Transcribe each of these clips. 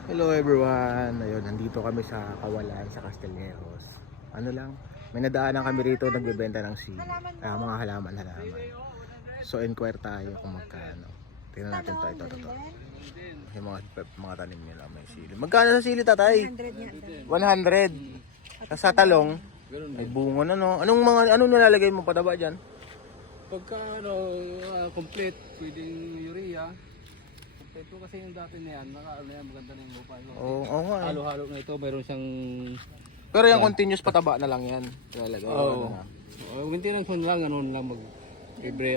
Hello everyone! Ayun, nandito kami sa Kawalan, sa Castelleros. Ano lang, may nadaanan kami rito nagbebenta ng sili. Mga halaman-halaman. So inquire tayo kung magkano. Tingnan natin ito. Yung mga tanim nila may sili. Magkano sa sili, tatay? 100. Sa talong, may bungo na, no? Anong nilalagay mo pataba dyan? Pagka complete, pwedeng urea. Ito kasi yung dati na yan, maganda na yung lupa. Oo nga. Halo-halo na ito, mayroon siyang... Pero yung continuous pataba na lang yan. Nilalagay. Oo. Hindi lang kung lang, every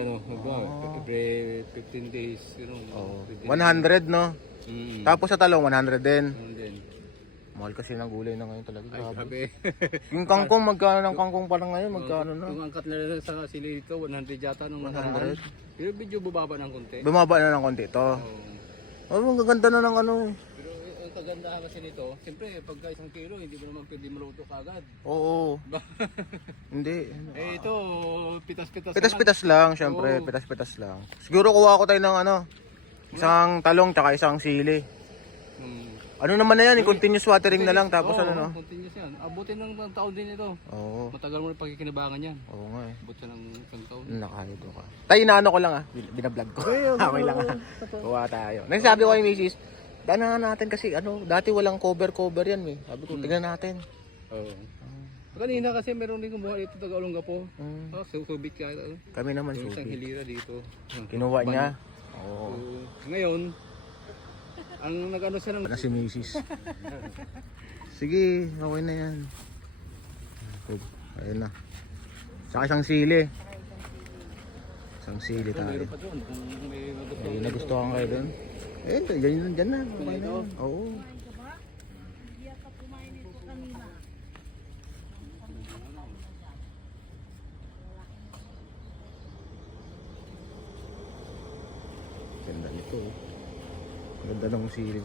15 days, Oh. 100, no? Tapos sa talong, 100 din. Mahal kasi ng gulay na ngayon talaga. Ay, Grabe. grabe. Yung kangkong, magkano ng kangkong parang ngayon? Magkano na? Yung angkat na sa sili dito, 100 yata nung 100? Pero medyo bubaba ng konti. Bumaba na ng konti ito. Oh, ang gaganda na ng ano eh. Pero ang kagandahan kasi nito, siyempre pagka 1 kilo, hindi mo naman pwede maluto kagad. Oo. Hindi. Ito, pitas-pitas. Pitas-pitas lang, syempre. Oo. Pitas-pitas lang. Siguro kuha ko tayo ng isang talong tsaka isang sili. Ano naman na yan, continuous watering na lang tapos Continuous yan. Abutin ng taon din ito. Oo. Matagal mo rin pagkikinabangan yan. Oo nga eh. Abot siya ng 1 taon. Nakahito ka. Tayo inaano ko lang binablog ko. Okay lang Kuha tayo. Nagsabi ko kay Mrs. Danahan natin kasi dati walang cover yan eh. Sabi ko, tignan natin. Oo. Kanina kasi meron din kumuha dito taga Olongapo. Subik ka. Kami naman Meron isang subi. hilira dito. Kinuha niya. Oo. Ngayon, ang nag-ano siya ng... Na si Mrs. Sige, okay na yan. Ayun na. Saka isang sili. Isang sili tayo. Meron pa doon kung may magustuhan. Ay, nagustuhan kayo doon? Dyan na. Okay na yan. Oo. Ganda nito. Ganda ng sili.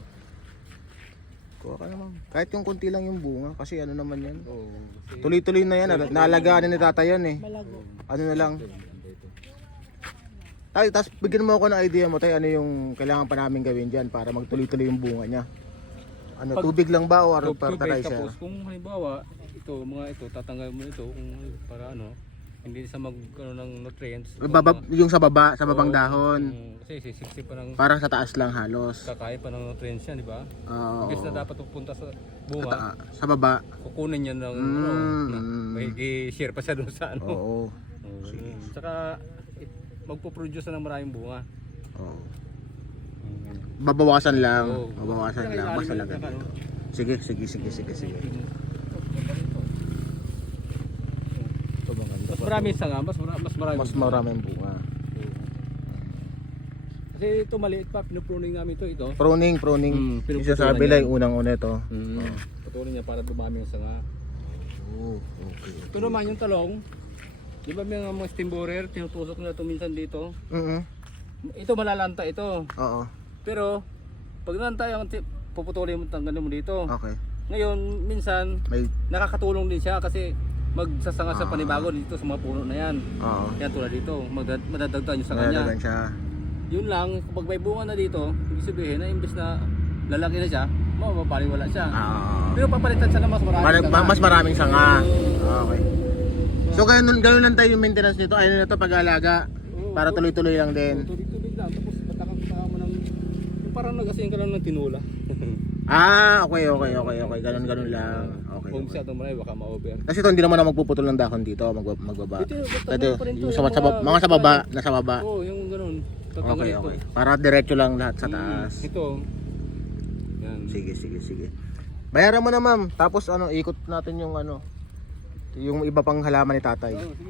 Kuha ka naman. Kahit yung konti lang yung bunga. Kasi ano naman yan. Tuloy-tuloy na yan. Naalagaan ni tatay yan eh. Ano na lang. Ay, tapos bigyan mo ako ng idea mo tayo. Ano yung kailangan pa namin gawin dyan para magtuloy-tuloy yung bunga niya. Tubig lang ba o fertilizer? Tapos kung halimbawa, ito, tatanggal mo ito kung para hindi sa ng nutrients. Yung sa babang dahon. Kasi sisiksi pa ng Parang sa taas lang halos. kakain pa ng nutrients yan, di ba? Oo. Imbes na dapat pupunta sa bunga, Sa baba. kukunin yan ng may i-share pa siya doon sa Oo. Tsaka magpo-produce na ng maraming bunga. Oo. Babawasan lang. Oo. Babawasan lang. Basta lang ganito. Sige. Ito maganda. Mas maraming sanga, mas maraming. Mas maraming bunga. Kasi ito maliit pa, pinupruning namin ito. Pruning. Pinuputulan Isa sa bilay, unang-una ito. Patuloy niya para dumami yung sanga. Oo, okay. Pero naman yung talong, di ba may mga steam borer, tinutusok nila ito minsan dito. Ito malalanta ito. Oo. Pero pag nalanta yung puputulin mo, tanggalin mo dito. Okay. Ngayon, minsan, May nakakatulong din siya kasi magsasanga sa panibago dito sa mga puno na yan. Oo. Yan tulad dito, madadagdagan yung sanga niya. Malalagan siya. Yun lang, kapag may bunga na dito, ibig sabihin na imbes na lalaki na siya, mapapaliwala siya. Pero papalitan siya na mas maraming sanga. Mas maraming sanga. Okay. So ganun lang tayo yung maintenance nito. Ayun na ito pag-aalaga. Para tuloy-tuloy lang din. Tubig lang, tapos pataka mo ng yung parang nag-asin ka lang ng tinula. Okay. Ganun lang. Okay. Kung siya marami, baka ma-over. Kasi ito hindi naman na magpuputol ng dahon dito, magbaba. Ito, yung mga sa baba, nasa baba. Oo, yung ganun. Okay. Para diretso lang lahat sa taas. Ito. Yan. Sige. Bayaran mo na, ma'am. Tapos ikot natin yung yung iba pang halaman ni tatay. Oh, sige.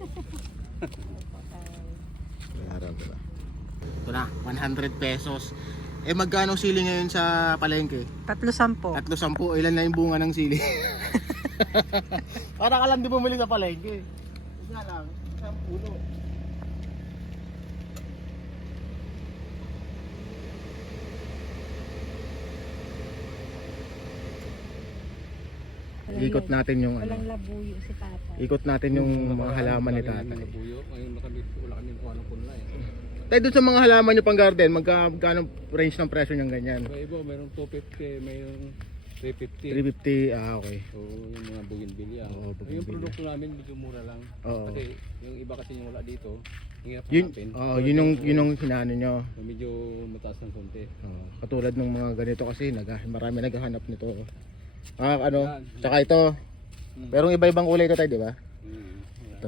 Bayaran ko na. Ito na, 100 pesos. Magkano sili ngayon sa palengke? 310. 310. Ilan na yung bunga ng sili? Para ka lang di bumili sa palengke. Isa lang, isang puno. Ikot natin yung Walang labuyo si Papa. Ikot natin yung mga halaman ni tatay. Nabuyo. Ngayon wala kami kuha ng punla eh. Tayo doon sa mga halaman nyo pang garden, magkano range ng presyo niyang ganyan? Iba, mayroong 250, mayroong 350. 350, okay. Oo, yung mga bougainvillea. Oo, bougainvillea. Yung produkto namin medyo mura lang. Oo. Kasi yung iba kasi yung wala dito, hirap Yun, hanapin. yun yung hinano nyo. Medyo mataas ng konti. Katulad ng mga ganito kasi, marami naghahanap nito. Ano, Yan. tsaka ito. Merong iba-ibang kulay ito tayo, di ba? Ito.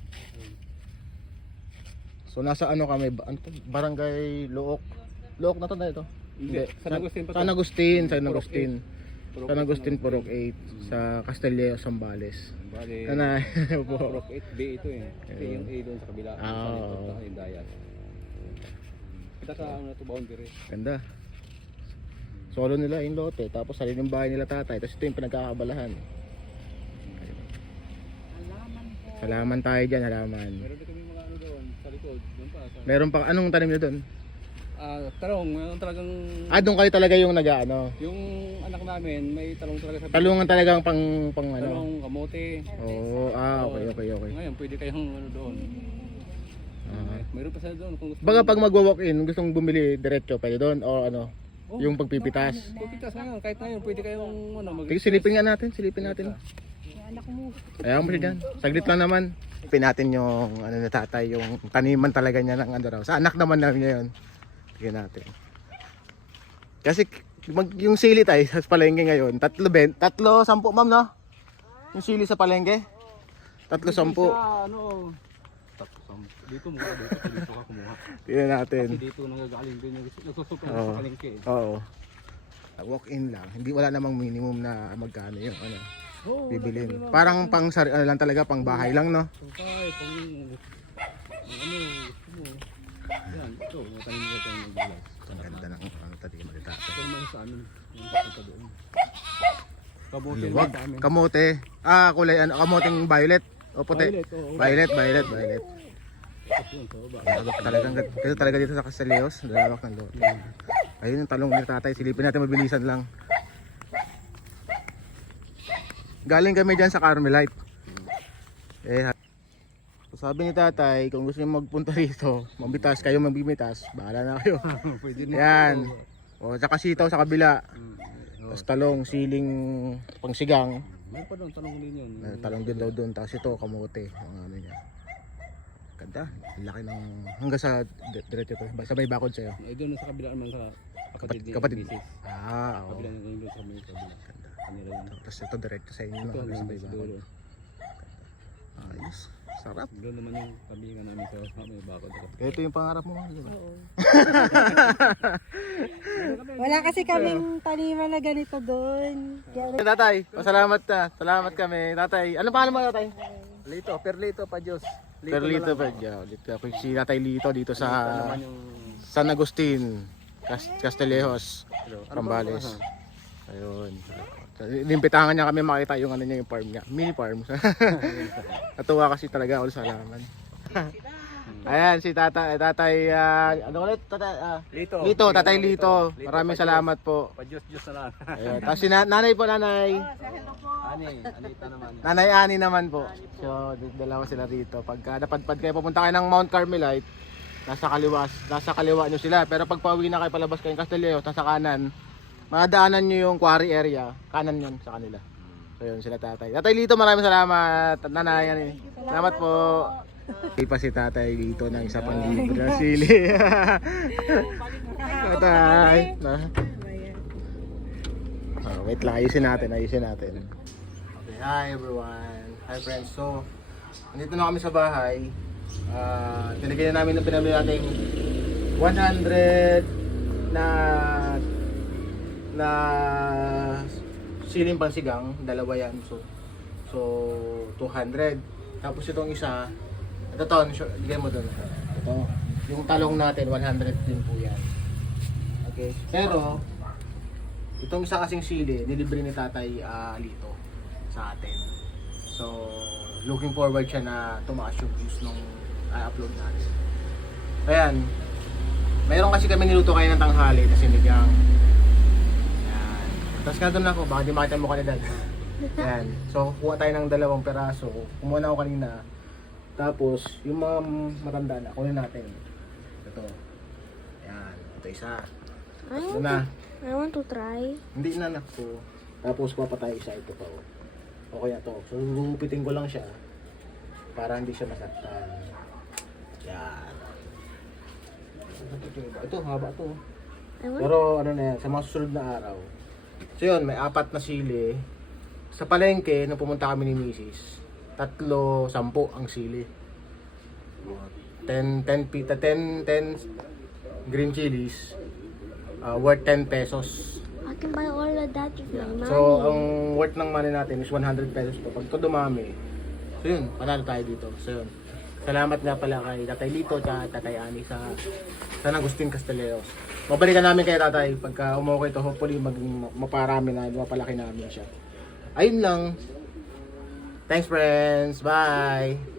So nasa ano kami, ano to? Barangay Look. Look na to na ito. Hindi, San Agustin pa to. San Agustin, San Purok Agustin. Purok San eight Agustin naman. Purok 8 sa Castillejo, Zambales. Bale, Ano po? Purok 8B ito eh. Kasi yung A doon sa kabila. Ah, sa likod, oo. saka yung dayat. Kita ka ano na to, boundary. Ganda. Solo nila yung lote, tapos sariling bahay nila tatay, tapos ito yung pinagkakabalahan. Halaman tayo dyan, halaman. Meron din kami mga ano doon sa likod. Doon pa. Meron pa, anong tanim nyo doon? Talong, meron talagang... Doon kayo talaga yung nag-ano. Yung anak namin, may talong talaga sa Talungan talagang pang ano. talong, kamote. Oo, okay. Ngayon, pwede kayong ano doon. Mayroon pa sila doon kung gusto. Baga pag magwa-walk-in, gustong bumili diretso, pwede doon o ano, yung pagpipitas. Pupitas ngayon, kahit ngayon, pwede kayong ano, Sige, silipin natin. Ayaw mo siya dyan. Saglit lang naman. Silipin natin yung ano na tatay, yung taniman talaga niya ng ano raw. Sa anak naman namin niya yun. Tignan natin. Kasi yung sili tayo sa palengke ngayon, 3.10, 3.10 ma'am no? Yung sili sa palengke? 3.10. Ano, dito ka kumuha. Tignan natin. Kasi dito nanggagaling din yung nagsusupply Oo. sa palengke. Oo. Walk-in lang. Hindi wala namang minimum na magkano yung ano. Bibilin. Parang pang ano lang talaga, pang bahay lang no. Sangkay, pang ano, gusto mo. Yan, ito, matanim na tayo ng gulay. Ang ganda ng ano tadi magtatay. Ito naman sa amin, yung papunta doon. Kabuti Luwag. naman sa amin. Kamote. Kulay ano, kamoting violet o puti. Violet, oo. Violet. Ito yun, sa baba. Ito talaga dito sa Castilleos, lalawak ng lote. Ayun yung talong ni tatay, silipin natin mabilisan lang. Galing kami dyan sa Carmelite. Sabi ni tatay, kung gusto niyo magpunta rito, mambitas kayo, magbimitas, bahala na kayo. Pwede na. Yan. O, tsaka sitaw sa kabila. Tapos talong, siling, pangsigang. Meron pa doon, talong din yun. Talong din daw doon. Tapos ito, kamote. Ang ano niya. Ganda. Laki ng, hanggang sa diretso to. Sa may bakod sa'yo. Eh doon sa kabila naman sa kapatid ni Kapatid. Mrs. Oo. Kabila na doon sa may kabila. Ganda. Kanila yun. Tapos ito diretso sa inyo. Ito Hanggang sa hanggang may sa bakod. dulo. Ayos. Sarap. Doon naman yung tabingan namin sa may bakod. Kaya ito yung pangarap mo. Di ba? Wala kasi kaming taniman na ganito doon. Tatay, pasalamat na. Salamat kami. Tatay, ano pangalan mo tatay? Lito, Perlito pa Diyos. Perlito pa dyan. Dito ako si Tatay Lito dito sa naman yung San Agustin, Castillejos, Ano Zambales. Ayun. Inimbitahan niya kami makita yung ano niya, yung farm niya. Mini farm. Natuwa kasi talaga ako sa halaman. Ayan si tatay, ano ulit? Lito, Tatay Lito. Maraming salamat po. pa Diyos na lang. Ayan. Tapos si nanay po, nanay. Anita naman. Nanay Ani naman po. So, dalawa sila rito. Pagka napadpad kayo, pupunta kayo ng Mount Carmelite, nasa kaliwa nyo sila. Pero pag pauwi na kayo palabas kayong Castillejo, nasa kanan, madaanan nyo yung quarry area. Kanan yun sa kanila. So yun sila tatay. Tatay Lito, maraming salamat. Nanay Ani. Salamat po. Hindi pa si tatay dito ng isa pang libre na sili. Tatay. Wait lang, ayusin natin. Okay, hi everyone. Hi friends. So, nandito na kami sa bahay. Tinigyan na namin ng pinamili nating 100 na siling pansigang, dalawa yan. So 200. Tapos itong isa, ito bigyan mo doon. Ito, yung talong natin 100 din po yan. Okay. Pero itong isa kasing sili, nilibre ni Tatay Lito sa atin. So, looking forward siya na tumaas yung views nung upload natin. Ayan. Mayroon kasi kami niluto kayo ng tanghali na sinigang. Ayan. Tapos nga doon ako, baka di makita mo kanina. Ayan. So, kuha tayo ng 2 peraso. Kumuha na ako kanina. Tapos, yung mga matanda na, kunin natin. Ito. Ito isa. I Ito want, na. I want to try. Hindi na anak ko. Tapos papatay isa ito pa. Oh. O kaya to. So gugupitin ko lang siya. Para hindi siya masaktan. Yan. Ito, haba to. I want, Pero ano na yan, sa mga susunod na araw. So yun, may 4 na sili. Sa palengke, nung pumunta kami ni Mrs., 3, 10 ang sili. 10 green chilies, worth 10 pesos. I can buy all of that with my money. So, ang worth ng money natin is 100 pesos po. Pag ito dumami, so yun, panalo tayo dito. So yun, salamat nga pala kay Tatay Lito at Tatay Ani sa San Agustin Castilleros. Mabalikan namin kay Tatay pagka umuwi ito. Hopefully, maparami na, mapalaki namin siya. Ayun lang. Thanks friends. Bye!